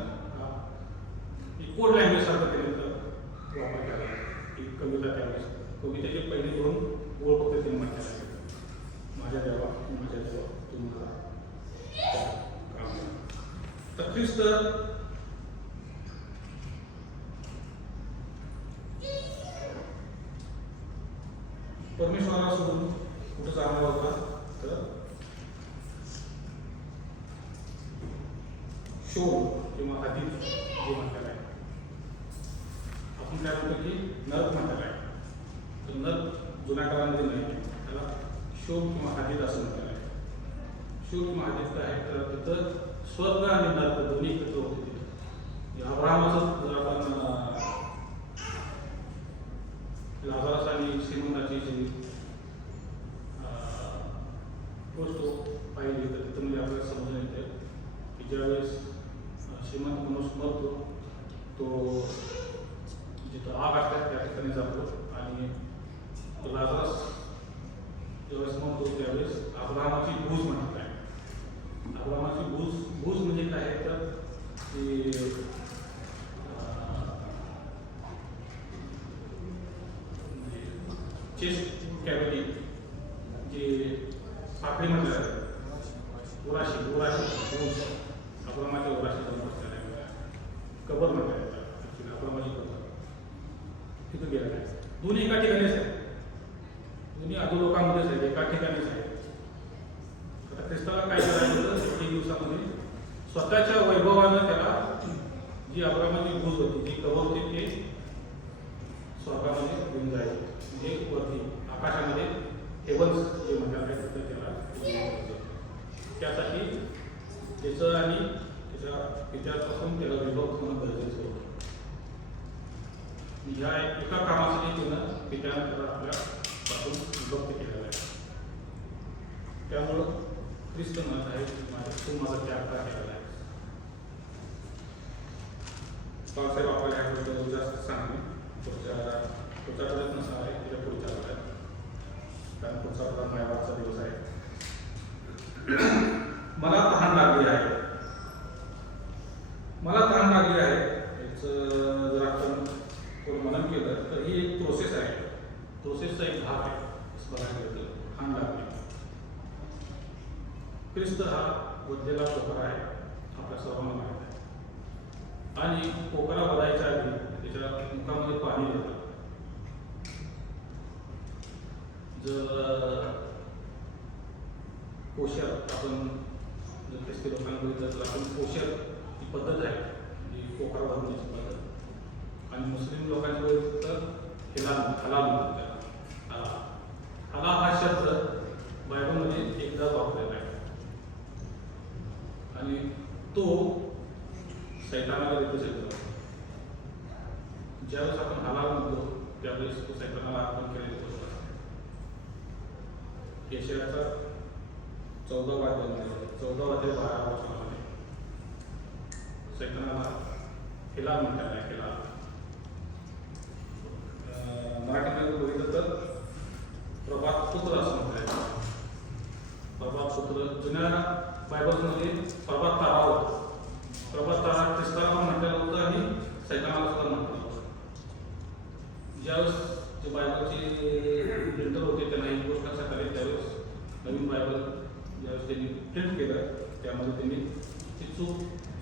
कोड लँग्वेज सारखं त्याने वापर केला. एक कविता त्यावेळेस कवितेचे पहिले 2 ओळ फक्त त्याने म्हटलेला आहे. माझ्या देवा तू मला काम करा. तर ख्रिस्त परमेश्वराला सोडून कुठं जाणार होता तर शोध किंवा हातीत जे म्हणतात आहे आपण काय म्हणतो की नर्क म्हणतात आहे. तर नर्क जुन्या काळामध्ये नाही त्याला शोध किंवा हातीत असं म्हणतात आहे. शोध किंवा हातीत काय आहे तर तिथं स्वर्ग आणि नर्क दोन्ही एकत्र होते. तिथं अब्राहमाचं जर आपण लाजारस आणि श्रीमंताची जी गोष्ट पाहिली तर तिथं म्हणजे आपल्याला समजून येते की ज्यावेळेस श्रीमंत माणूस मरतो तो जिथं आग असतात त्या ठिकाणी जातो आणि लाजारस ज्यावेळेस मरतो त्यावेळेस अब्राहमाची भूज म्हणत आहे. अब्राहमाची भूज म्हणजे काय आहे तर ती चेस्ट कॅव्हिटी जे पाकळी म्हटलं जाते ओराशी भूज अब्राहमाच्या ओराशी जाऊन बसलेला आहे. कबर म्हटलं जातं अब्राहमाची कबर तिथं गेलेलं आहे. दोन्ही एका ठिकाणीच आहेत. दोन्ही अधोलोकांमध्येच आहेत. एका ठिकाणीच आहेत. आता ख्रिस्ताला काय करायचं होतं 3 दिवसामध्ये स्वतःच्या वैभवानं त्याला जी अब्राहमाची भूज होती जी कबर होती ते स्वर्गामध्ये घेऊन जायचं. म्हणजे वरती आकाशामध्ये हेवन्स जे म्हणतात तिथं त्याला त्यासाठी त्याचं आणि त्याच्या पित्यापासून त्याला विभक्त होणं गरजेचं होतं. ह्या एका कामासाठी त्यानं पित्यानं त्याला आपल्यापासून विभक्त केलेलं आहे. त्यामुळं ख्रिस्त म्हणत आहे तू माझा त्याग का केलेला आहे. पावसाहेब आपल्याला ह्याबद्दल जास्त सांगणे पुढचा प्रयत्न असा आहे त्याच्या पुढच्या आठवड्यात. कारण पुढचा आठवडा मायवारचा दिवस आहे. मला तहान लागली आहे. मला तहान लागली आहे याचं जर आपण थोडं मनन केलं तर ही एक प्रोसेस आहे. प्रोसेसचा एक भाग आहे. बघायला गेलं तर तहान लागली. ख्रिस्त हा वधलेला पोकरा आहे आपल्या सर्वांना माहीत आहे. आणि पोकरा वधायच्या आधी त्याच्या मुखामध्ये पाणी देतात. जर कोशर आपण जर ख्रिस्ती लोकांना बघितलं तर आपण कोशर ही पद्धत आहे जी कोकार बांधण्याची पद्धत, आणि मुस्लिम लोकांची बघितलं तर हलाल म्हणतात त्याला. हलाल हा शब्द बायबलमध्ये एकदा वापरलेला आहे आणि तो सैतानाला रिप्रेझेंट करतो. ज्यावेळेस आपण हलाल म्हणतो त्यावेळेस तो सैतानाला अर्पण केलेली गोष्ट असते. यशायाचा 14वा अध्याय 12 वचनामध्ये सैतानाला हिलाल म्हणतात आहे. हिलाल मराठीमध्ये बघितलं तर प्रभात पुत्र असं म्हटलं आहे. प्रभात पुत्र जुन्या बायबलमध्ये प्रभात तारा होता. प्रभात तारा ख्रिस्ताला पण म्हटलेलं होतं आणि सैतानाला सुद्धा म्हटलेलं होतं. ज्यावेळेस जे बायबलचे प्रिंटर होते त्यांना ही गोष्ट लक्षात आली, त्यावेळेस नवीन बायबल ज्यावेळेस त्यांनी प्रिंट केलं त्यामध्ये त्यांनी ती चूक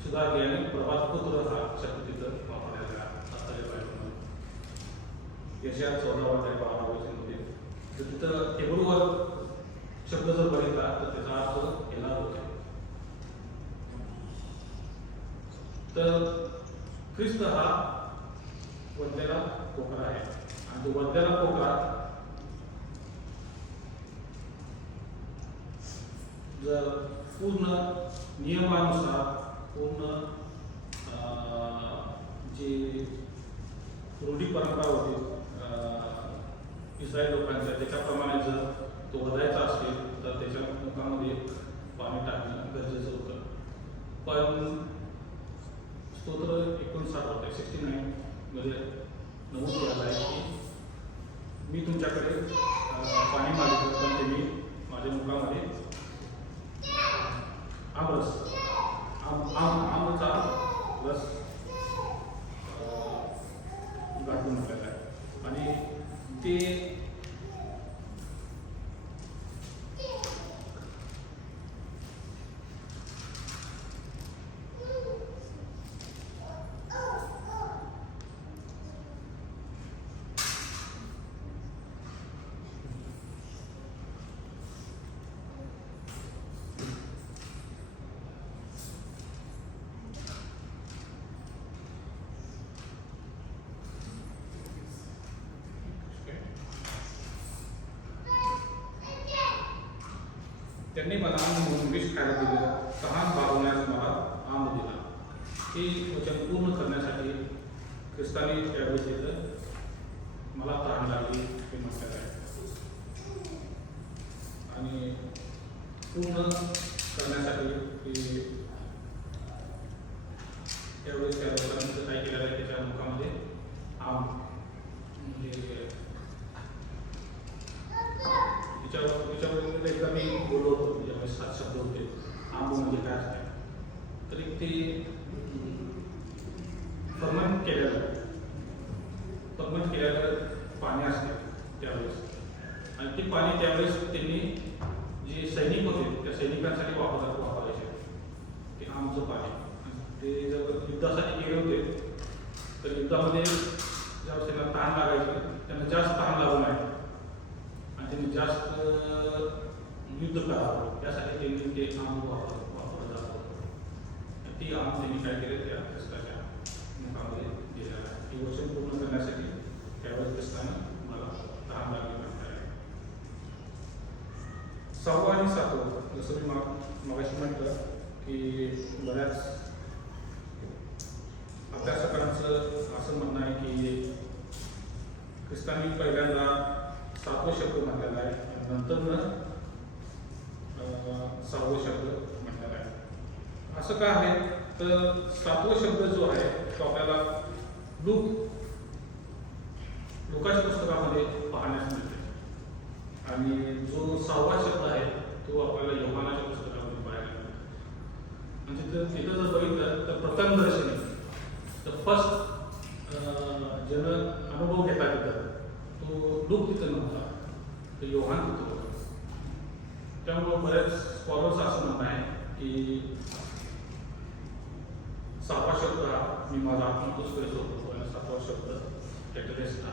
सुधारली आणि प्रभात पुत्र हा शब्द तिथं वापरलेला असलेल्या बायबलमध्ये. यशायात 14वा अध्याय 12 वचनामध्ये तर तिथं हेब्रूवर शब्द जर बघितला तर त्याचा अर्थ हिलाल होते. तर ख्रिस्त हा वधलेला कोकरा आहे आणि तो वधलेला कोकरा जर पूर्ण नियमानुसार पूर्ण जी रूढी परंपरा होती इस्रायल लोकांच्या त्याच्याप्रमाणे जर तो वधायचा असेल तर त्याच्या मुखामध्ये पाणी टाकणं गरजेचं होतं. पण स्तोत्र 59 मध्ये नमूद केलेलं आहे की मी तुमच्याकडे पाणी मागितलं पण तुम्ही माझ्या मुखामध्ये आमचा रस गाठून म्हटलेला आहे. आणि ते त्यांनी मला म्हणून विष खायला दिलं, तहान भागवण्यास मला आंब दिला. हे वचन पूर्ण करण्यासाठी ख्रिस्ताने त्यावेळेस तिथं मला तहान लागली हे म्हटलेलं आहे. आणि पूर्ण करण्यासाठी की त्यावेळेस त्या लोकांनी काय केलेलं आहे त्याच्या मुखामध्ये आंब म्हणजे तिच्यावर एकदा मी बोललो होतो ज्यावेळेस 7 शब्द होते. आंब म्हणजे काय असते तर ते फर्मेंट केलेलं पाणी असते त्यावेळेस, आणि ते पाणी त्यावेळेस त्यांनी जे सैनिक होते त्या सैनिकांसाठी वापरायचे ते आमचं पाणी. ते जर युद्धासाठी गेले होते तर युद्धामध्ये ज्यावेळेस त्यांना तहान लागायची त्यांना जास्त तहान लागू नये आणि त्यांनी जास्त युद्ध करावं यासाठी त्यांनी ते आंब वापरलं जात होतं. ती आंब त्यांनी काय केले त्या ख्रिस्ताच्या मुखामध्ये दिलेलं आहे. ही वचन पूर्ण करण्यासाठी त्यावेळेस ख्रिस्तानं मला तहान लागली म्हणता येईल. 6वं आणि 7वं जसं मी मगाशी म्हटलं की बऱ्याच अभ्यासकांचं असं म्हणणं आहे की ख्रिस्तांनी पहिल्यांदा 7वं शब्द म्हटलेला आहे आणि नंतर 6वं शब्द म्हटलेला आहे. असं का आहे तर 7वं शब्द जो आहे तो आपल्याला लुकाच्या पुस्तकामध्ये पाहण्यास मिळते आणि जो 6वा शब्द आहे तो आपल्याला योहानाच्या पुस्तकामध्ये पाहायला मिळतो. म्हणजे तिथं जर बघितलं तर प्रथमदर्शनी तर फर्स्ट ज्यानं अनुभव घेतला तिथं तो लूक तिथं नव्हता, तो योहान तिथं होता. त्यामुळं बरेच स्कॉलर्स असं म्हणणं आहे की 6वा शब्द हा मी माझा आत्मतोच करत होतो आणि 7वा शब्द टेटरेस्ट हा.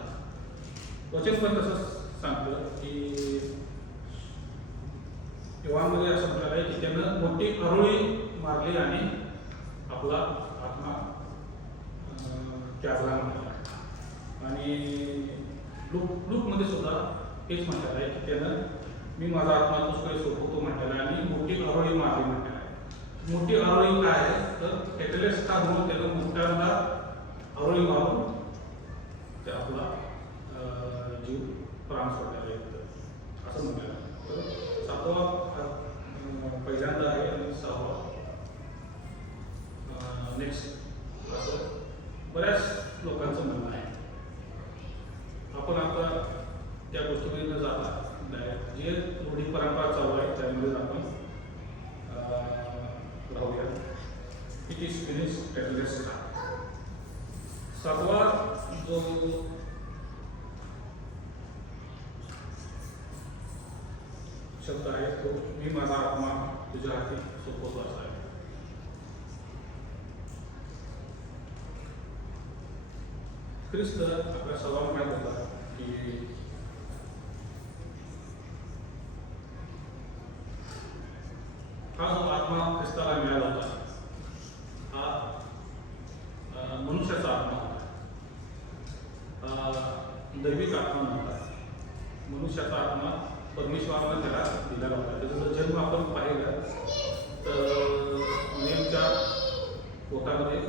वचन पण तसंच सांगतं की तेव्हामध्ये असं म्हटलं आहे की त्यानं मोठी आरोळी मारली आणि आपला आत्मा त्यागला म्हटला. आणि लूकमध्ये सुद्धा हेच म्हटलेलं आहे की त्यानं मी माझा आत्मा तुझकडे सोपवतो म्हटलेला आहे आणि मोठी आरोळी मारली म्हटलेला आहे. मोठी आरोळी काय आहे तर कॅटलिस्ट का म्हणून त्यानं मोठ्यांदा आरोळी मारून ते आपला जीव प्राण सोडलेला आहे असं म्हटलेलं आहे. तर सातवा पहिल्यांदा आहे आणि सहावा नेक्स्ट असं बऱ्याच लोकांचं म्हणणं आहे. आपण आता त्या गोष्टीमध्ये न जाता जे रूढी परंपरा चालू आहे त्यामध्ये आपण राहूया. It is finish catalyst. सातवा जो शब्द आहे तो मी माझा आत्मा तुझ्या हाती सोपवतो असा आहे. ख्रिस्त आपल्या सर्वांना माहीत होता की हा जो आत्मा ख्रिस्ताला मिळाला होता हा मनुष्याचा आत्मा होता. दैविक आत्मा नव्हता. मनुष्याचा आत्मा परमेश्वरानं त्याला दिलेला होता. त्याचा जर जन्म आपण पाहिलं तर मरियमच्या पोटामध्ये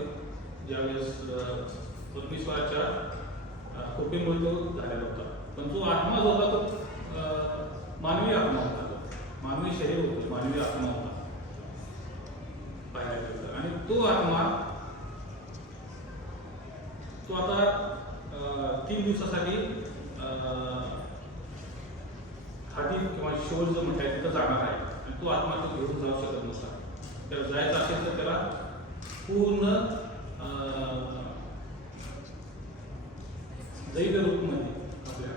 ज्यावेळेस परमेश्वराच्या कृपेमुळे तो झालेला होता. पण जो आत्मा जो होता तो मानवी आत्मा होता. मानवी शरीर होतं, मानवी आत्मा होता पाहायला गेलं. आणि तो आत्मा तो आता 3 दिवसासाठी हाती किंवा शोल जो म्हणताय तिथं जाणार आहे. आणि तो आत्मा तो घेऊन जाऊ शकत नव्हता. त्याला जायचं असेल तर त्याला पूर्ण दैव रूपमध्ये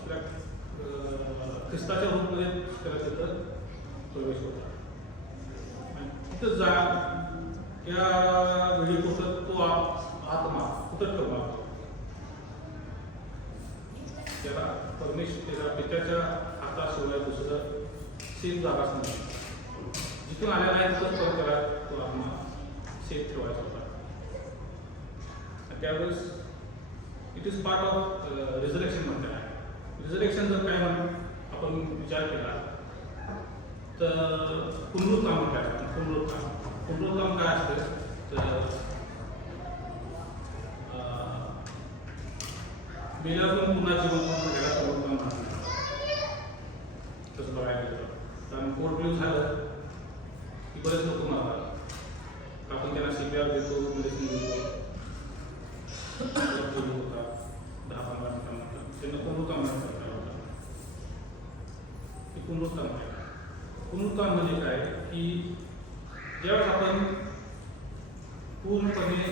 आपल्या ख्रिस्ताच्या रूपमध्ये त्याला तिथं प्रवेश होता. आणि तिथं जा त्या वेळी कुठं तो आत्मा कुठं ठेवला त्याला त्याच्या पित्याच्या हाताशिवाय दुसरं सेफ जागाच नाही. जिथून आलेला आहे तिथं परत त्याला तो आत्मा सेफ ठेवायचा होता. त्यावेळेस it is part of reservation म्हणतात आहे. रिझर्वेशन जर काय म्हणून आपण विचार केला तर पुनरुत्थान म्हणतात. पुनरुत्थान काय असतं तर मेल्यातून पुन्हा जीवन घ्यायला पुनरुत्थान म्हणतात. तसं बघायला गेलं कारण पोर्टब्ल्यू झालं की बरेच लोक मारतात. आपण त्यांना CPR देतो, मेडिसिन देतो, होतात 10-15 मिनिटांनंतर त्यांना पुनरुत्थान म्हणतात. पुनरुत्थान म्हणजे काय की ज्यावेळेस आपण पूर्णपणे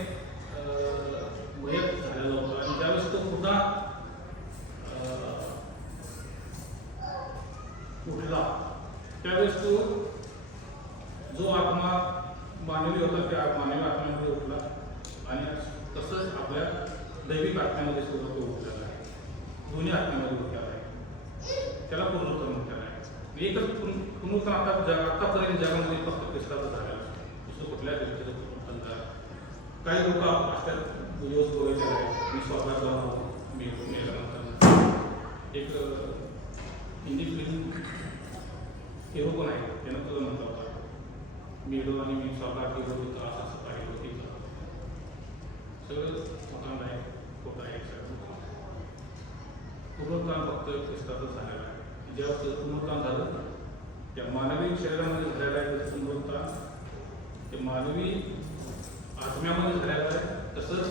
मयत झालेला होता आणि ज्यावेळेस तो पुन्हा उठला त्यावेळेस तो जो आत्मा मानवी होता त्या मानवी आत्म्यामध्ये उठला आणि तसंच आपल्या दैविक आत्म्यामध्ये सुद्धा तो उठलेला आहे. दोन्ही आत्म्यामध्ये उठलेला आहे. त्याला पुनरुत्थान म्हटलेलं आहे. एकच पुनरुत्थान आतापर्यंत जगामध्ये फक्त ख्रिस्ताचं झालेलं आहे. दुसरं कुठल्या व्यक्तीचं पुनरुत्थान झालं. काही लोक असतात दिवस बघायचे आहे मी स्वतः जाऊन मी मेल्यानंतर एक हिंदी फिल्म हिरो पण आहे त्यानं तुझं म्हणता होता मेलो आणि मी स्वतः हिरो होतं असं असं पाहिलं तिथं सगळं स्वतःला आहे खोटं आहे. पुनरुत्थान फक्त ख्रिस्ताचं झालेलं आहे. जेव्हा पुनरुत्थान झालं त्या मानवी शरीरामध्ये झालेलं आहे तसं पुनरुत्थान ते मानवी आत्म्यामध्ये झालेलं आहे. तसंच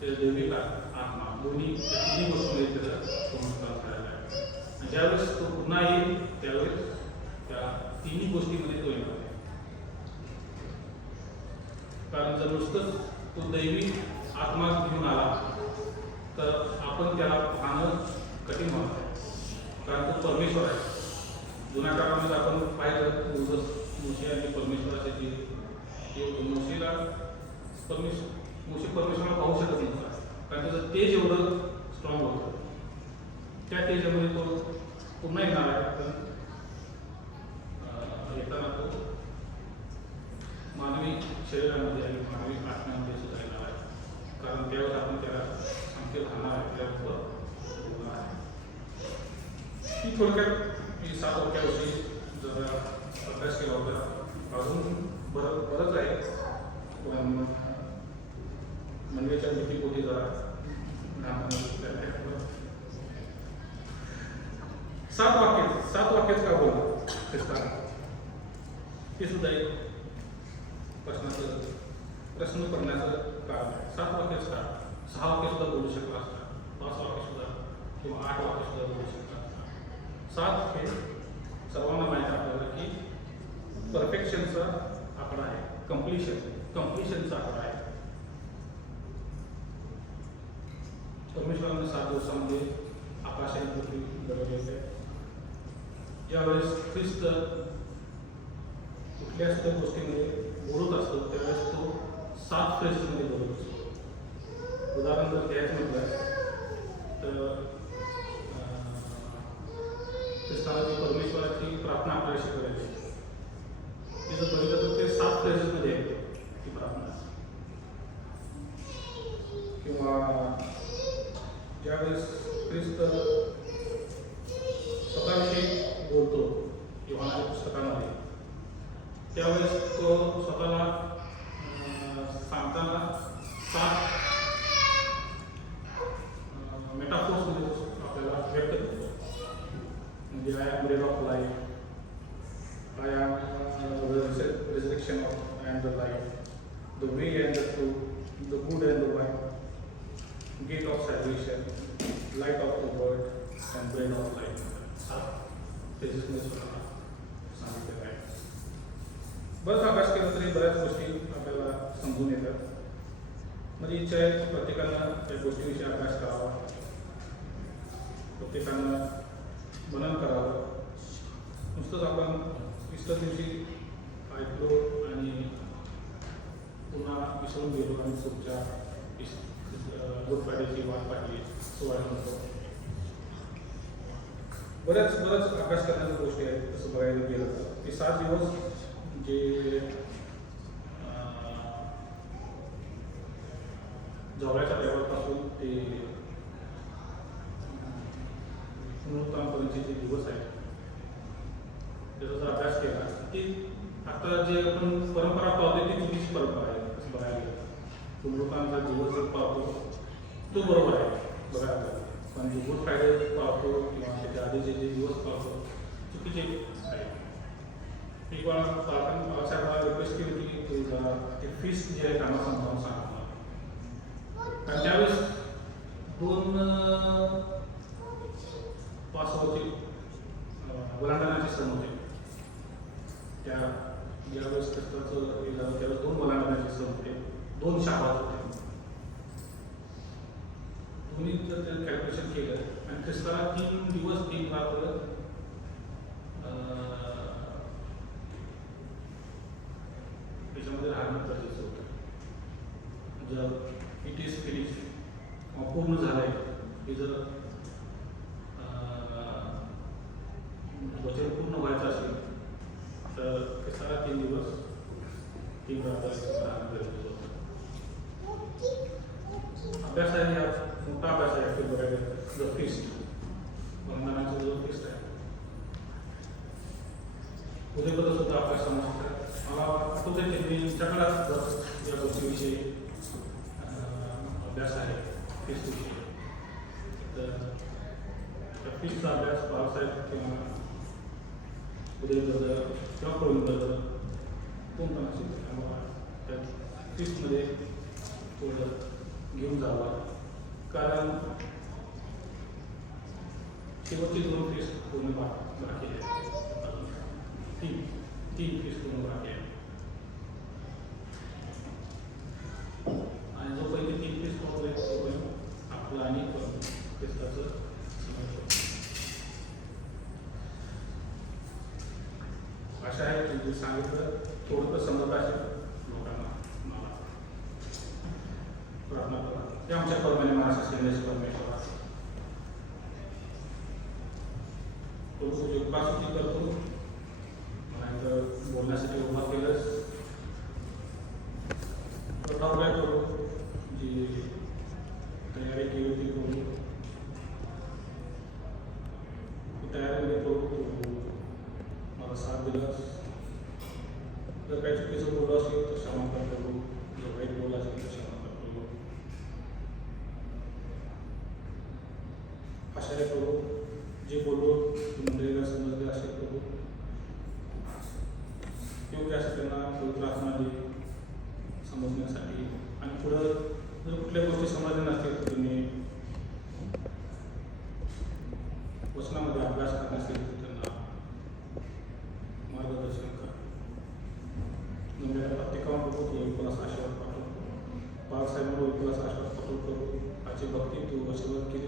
ते दैविक आत्मा दोन्ही गोष्टीमध्ये त्याचं पुनरुत्थान झालेलं आहे. आणि ज्यावेळेस तो पुन्हा येईल त्यावेळेस त्या तिन्ही गोष्टीमध्ये तो येणार आहे. कारण जर नुसतंच तो दैवी आत्मा घेऊन आला तर आपण त्याला पाहणं कठीण होणार आहे. कारण तो परमेश्वर आहे. जुन्या काळामध्ये आपण पाहिलं मोशे आणि परमेश्वराचे जे मोशेला मोशे परमेश्वराला पाहू शकत नव्हता कारण त्याचं तेज एवढं स्ट्रॉंग होतं. त्या त्याच्यामध्ये तो पुन्हा येणार आहे, पण येताना तो मानवी शरीरामध्ये आणि मानवी आत्म्यामध्ये सुद्धा येणार आहे. कारण त्यावेळेस आपण त्याला संकेत घालणार आहे, त्यावर बोलणार आहे. ही थोडक्यात मी 7 वाक्याविषयी जरा अभ्यास केला होता. अजून बरंच आहे, पण मनवेच्या भीतीपोटी जरा 7 वाक्यात का बोलणार ख्रिस्ताना, ते सुद्धा एक प्रश्न करण्याचं कारण आहे. 7 वाक्याच का, 6 वाक्य सुद्धा बोलू शकला असता, 5 वाक्य सुद्धा किंवा 8 वाक्य सुद्धा बोलू शकला असता. 7 हे सर्वांना माहीत आहे आपल्याला की परफेक्शनचा आकडा आहे, कम्प्लिशनचा आकडा आहे. परमेश्वरानं 7 दिवसामध्ये आकाश आणि पृथ्वी बनवलेले आहे. ज्यावेळेस ख्रिस्त कुठल्याच त्या गोष्टीमध्ये बोलत असतो त्यावेळेस तो 7 फेजेसमध्ये बोलत असतो. उदाहरण जर घ्यायचं म्हटलं तर ख्रिस्ताला जी परमेश्वराची प्रार्थना आपल्याला शिकवायची, ते जर बघितलं तर ते 7 फेजेसमध्ये आहे ती प्रार्थना. किंवा ज्यावेळेस ख्रिस्त स्वतःविषयी बोलतो योहानाच्या पुस्तकामध्ये, त्यावेळेस तो स्वतःला सांगताना 7 मेटाफोर्समध्ये आपल्याला व्यक्त करतो. म्हणजे I am bread of life, I am resurrection of and the life, the way and the truth, the good and the वाईट, gate of salvation, light of the world and bread of life. 7 फेजेसमध्ये स्वतःला सांगितलेलं आहे. बरंच अभ्यास केला तरी बऱ्याच गोष्टी आपल्याला समजून येतात. माझी इच्छा आहे प्रत्येकानं त्या गोष्टीविषयी अभ्यास करावा, प्रत्येकानं मनन करावं. नुसतंच आपण ईस्टर दिवशी ऐकलो आणि पुन्हा विसरून गेलो आणि पुढच्या गुड फ्रायडेची वाट पाहिली सोहळा म्हणतो. बऱ्याच अभ्यास करण्याच्या गोष्टी आहेत. तसं बघायला गेलं तर ते 7 दिवस जे जवळच्या लेवलपासून ते पुनरुत्थानपर्यंतचे जे दिवस आहेत त्याचा जर अभ्यास केला की आता जे आपण परंपरा पावते ती चुकीची परंपरा आहे. असं बघायला गेलं पुनरुत्थानचा दिवस जर पावतो तो बरोबर आहे बघायला, पण जे गुड फ्रायडे पावतो किंवा त्याच्या आधीचे जे दिवस पावतो चुकीचे आहे. एक वेळा आपण बाळासाहेबांना रिक्वेस्ट केली होती की ते फीस जे आहे त्यांना समजावून सांगा. कारण त्यावेळेस 2 पासवरचे वलांडणाचे सण होते. ज्यावेळेस ख्रिस्ताचं हे झालं त्यावेळेस 2 वलांडणाचे सण होते, 2 शाबात होते. दोन्ही जर त्याचं कॅल्क्युलेशन केलं आणि ख्रिस्ताला 3 दिवस 3 रात्र त्याच्यामध्ये राहणं गरजेचं होतं. जर इट इज फिनिश पूर्ण झालं आहे हे जर वचन पूर्ण व्हायचं असेल तर ख्रिस्ताला 3 दिवस 3 रात्र राहणं गरजेचं होतं. अभ्यास आहे, हा मोठा अभ्यास आहे. ॲक्च्युअली बघायला द फिस्ट बंधनाचा जो फिस्ट आहे उद्याबद्दल सुद्धा अभ्यास समजतात. मला आठवतं की त्यांच्याकडे या गोष्टीविषयी अभ्यास आहे फिस्टविषयी. तर त्या फिस्टचा अभ्यास बाळासाहेब किंवा उदयबद्दल किंवा प्रवीणबद्दल कोण पण असेल त्यामुळे त्या फिस्टमध्ये थोडं घेऊन जावं. कारण शेवटची 2 फिस्ट पूर्ण बाकी आहेत. 3 फिस्ट पूर्ण बाकी आहेत. आणि जोपर्यंत 3 फिस्ट होत आहे तोपर्यंत आपलं आणि ख्रिस्ताचं समजतो. अशा आहे की सांगितलं थोडं तर समजत असेल लोकांना. मला प्रार्थना करा ते आमच्या परमाने माणसाचे परमेश्वर ओढावऱ्या करू, जी तयारी केली होती करू, तयारीमध्ये करू तू मला साथ दिलास. जर काही चुकीचं बोललो असेल तर क्षमा करतो, जर वाईट बोलला असेल तर क्षमा करतो. आशाने करू जे बोललो मंडळीला समजले असे करू, योग्य असं त्यांना पवित्र आत्मा दे समजण्यासाठी. आणि पुढं जर कुठल्या गोष्टी समजल्या नसतील तर तुम्ही वचनामध्ये अभ्यास करत असेल तर त्यांना मार्गदर्शन करा. नम्याला प्रत्येकावर बघू तो विपुलास आशीर्वाद पाठवतो. बाळासाहेबांवर विपुलास आशीर्वाद पाठवतो. आजची भक्ती तू वचनावर केली